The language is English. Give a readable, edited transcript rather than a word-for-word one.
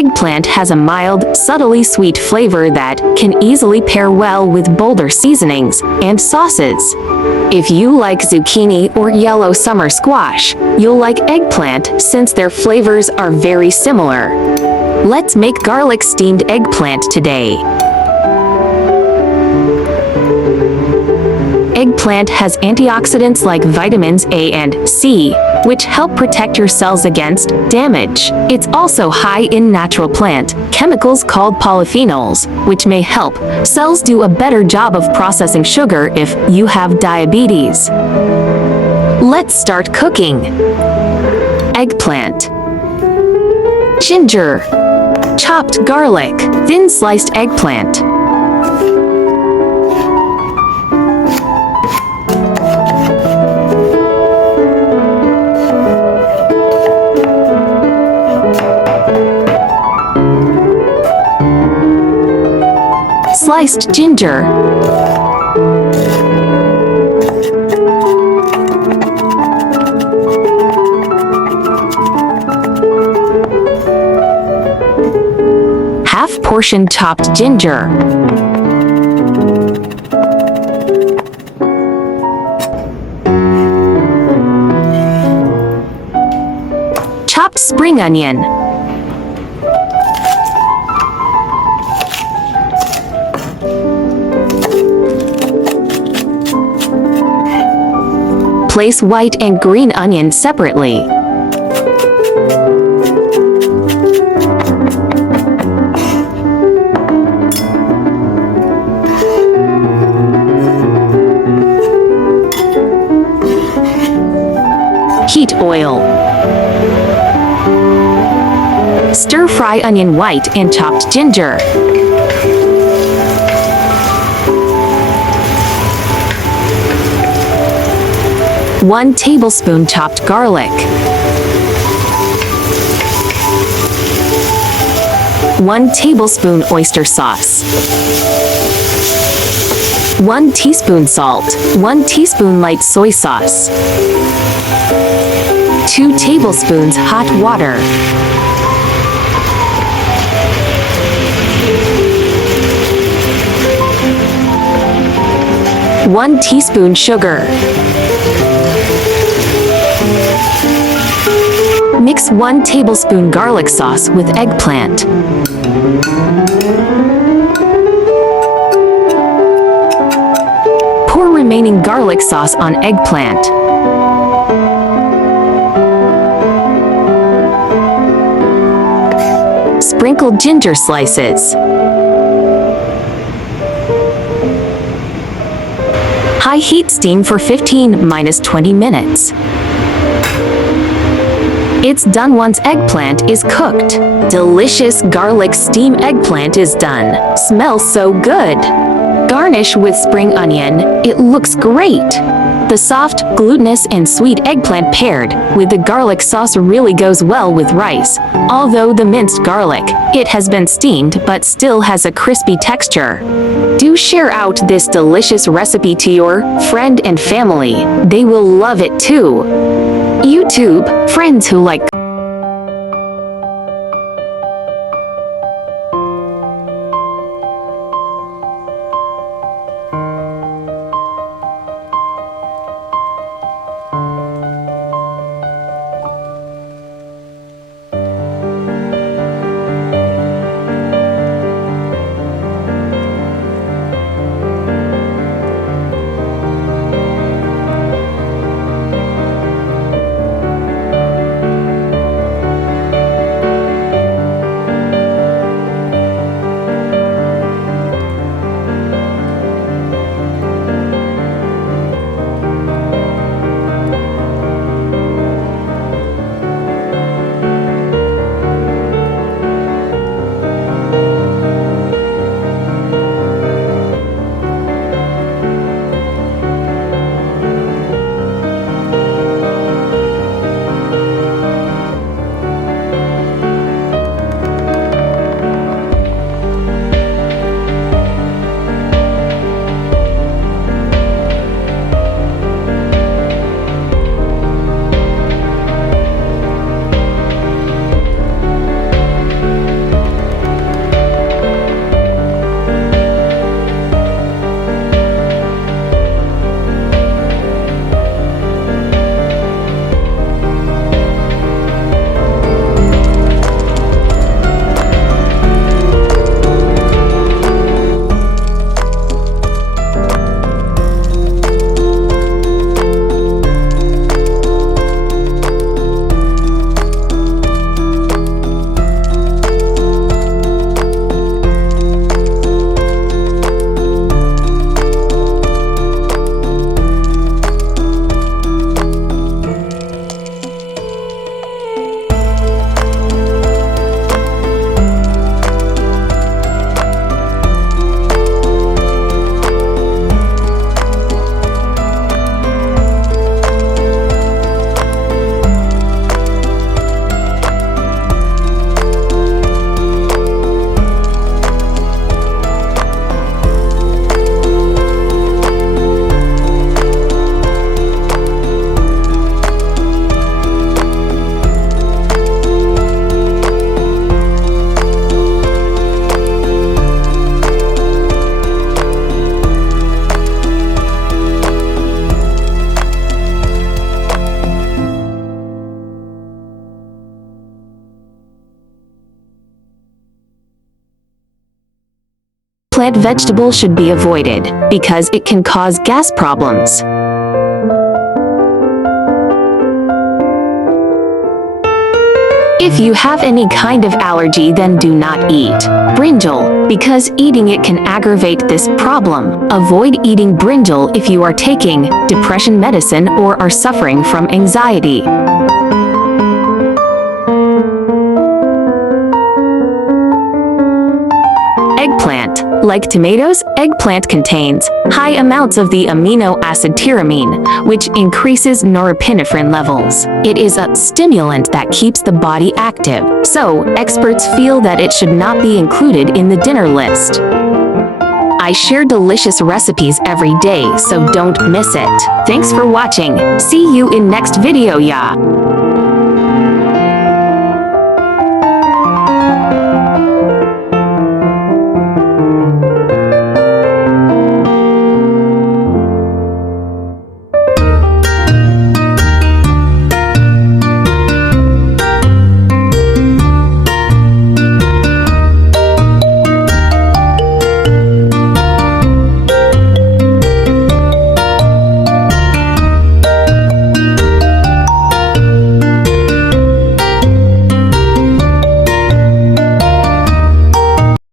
Eggplant has a mild, subtly sweet flavor that can easily pair well with bolder seasonings and sauces. If you like zucchini or yellow summer squash, you'll like eggplant since their flavors are very similar. Let's make garlic steamed eggplant today. Eggplant has antioxidants like vitamins A and C, which help protect your cells against damage. It's also high in natural plant chemicals called polyphenols, which may help cells do a better job of processing sugar if you have diabetes. Let's start cooking. Eggplant. Ginger. Chopped garlic. Thin sliced eggplant. Sliced ginger. Half portion chopped ginger. Chopped spring onion. Place white and green onion separately. Heat oil. Stir fry onion white and chopped ginger. One tablespoon chopped garlic. 1 tablespoon oyster sauce. 1 teaspoon salt. 1 teaspoon light soy sauce. 2 tablespoons hot water. One teaspoon sugar. Mix 1 tablespoon garlic sauce with eggplant. Pour remaining garlic sauce on eggplant. Sprinkle ginger slices. High heat steam for 15–20 minutes. It's done once eggplant is cooked. Delicious garlic steam eggplant is done. Smells so good. Garnish with spring onion. It looks great. The soft, glutinous and sweet eggplant paired with the garlic sauce really goes well with rice. Although the minced garlic, it has been steamed but still has a crispy texture. Do share out this delicious recipe to your friend and family. They will love it too. YouTube, friends who like eggplant vegetable should be avoided because it can cause gas problems. If you have any kind of allergy, then do not eat brinjal, because eating it can aggravate this problem. Avoid eating brinjal if you are taking depression medicine or are suffering from anxiety. Eggplant. Like tomatoes, eggplant contains high amounts of the amino acid tyramine, which increases norepinephrine levels. It is a stimulant that keeps the body active, so experts feel that it should not be included in the dinner list. I share delicious recipes every day, so don't miss it. Thanks for watching. See you in next video, ya.